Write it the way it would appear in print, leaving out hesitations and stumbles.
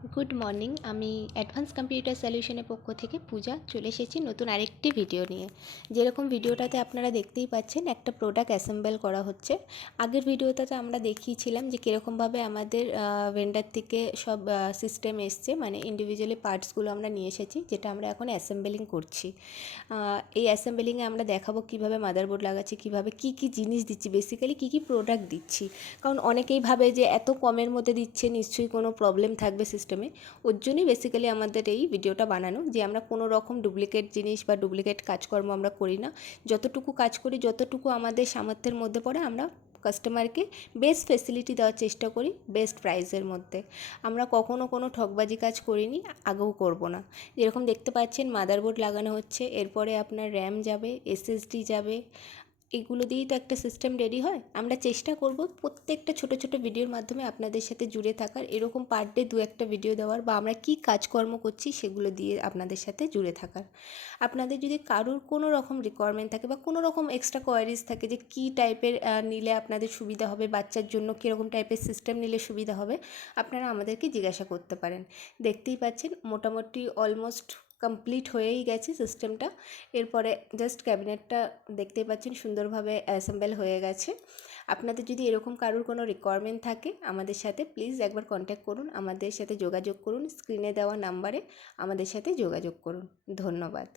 Good morning. আমি advance computer সলিউশনের পক্ষ থেকে পূজা চলে এসেছি নতুন আরেকটি ভিডিও নিয়ে। যেরকম ভিডিওটাতে আপনারা দেখতেই পাচ্ছেন একটা প্রোডাক্ট অ্যাসেম্বল করা হচ্ছে। আগের ভিডিওটাতে আমরা দেখিয়েছিলাম যে কীরকমভাবে আমাদের ভেন্ডার থেকে সব সিস্টেম এসছে, মানে ইন্ডিভিজুয়ালি পার্টসগুলো আমরা নিয়ে এসেছি, যেটা আমরা এখন অ্যাসেম্বলিং করছি। এই অ্যাসেম্বলিংয়ে আমরা দেখাবো কীভাবে মাদারবোর্ড লাগাচ্ছি, কীভাবে কী কী জিনিস দিচ্ছি, বেসিক্যালি কী কী প্রোডাক্ট দিচ্ছি। কারণ অনেকেই ভাবে যে এত কমের মধ্যে দিচ্ছে নিশ্চয়ই কোনো প্রবলেম থাকবে সিস্টেমে। ওর জন্যই বেসিক্যালি আমাদের এই ভিডিওটা বানানো, যে আমরা কোনো রকম ডুপ্লিকেট জিনিস বা ডুপ্লিকেট কাজকর্ম আমরা করি না। যতটুকু কাজ করি, যতটুকু আমাদের সামর্থ্যের মধ্যে পড়ে, আমরা কাস্টমারকে বেস্ট ফেসিলিটি দেওয়ার চেষ্টা করি বেস্ট প্রাইসের মধ্যে। আমরা কখনও কোনো ঠকবাজি কাজ করিনি, আগেও করব না। যেরকম দেখতে পাচ্ছেন মাদারবোর্ড লাগানো হচ্ছে, এরপরে আপনার র্যাম যাবে, এসএসডি যাবে, এগুলো দিয়েই তো একটা সিস্টেম রেডি হয়। আমরা চেষ্টা করব প্রত্যেকটা ছোট ছোট ভিডিওর মাধ্যমে আপনাদের সাথে জুড়ে থাকার, এরকম পার ডে 2-1টা ভিডিও দেওয়ার, বা আমরা কী কাজকর্ম করছি সেগুলো দিয়ে আপনাদের সাথে জুড়ে থাকার। আপনাদের যদি কারোর কোনো রকম রিকোয়ারমেন্ট থাকে বা কোনো রকম এক্সট্রা কোয়ারিজ থাকে যে কী টাইপের নিলে আপনাদের সুবিধা হবে, বাচ্চার জন্য কীরকম টাইপের সিস্টেম নিলে সুবিধা হবে, আপনারা আমাদেরকে জিজ্ঞাসা করতে পারেন। দেখতেই পাচ্ছেন মোটামুটি অলমোস্ট কমপ্লিট হয়েই গেছে সিস্টেমটা। এরপরে জাস্ট ক্যাবিনেটটা দেখতেই পাচ্ছেন সুন্দরভাবে অ্যাসেম্বল হয়ে গেছে। আপনাদের যদি এরকম কারোর কোনো রিকোয়ারমেন্ট থাকে আমাদের সাথে প্লিজ একবার কন্ট্যাক্ট করুন, আমাদের সাথে যোগাযোগ করুন, স্ক্রিনে দেওয়া নাম্বারে আমাদের সাথে যোগাযোগ করুন। ধন্যবাদ।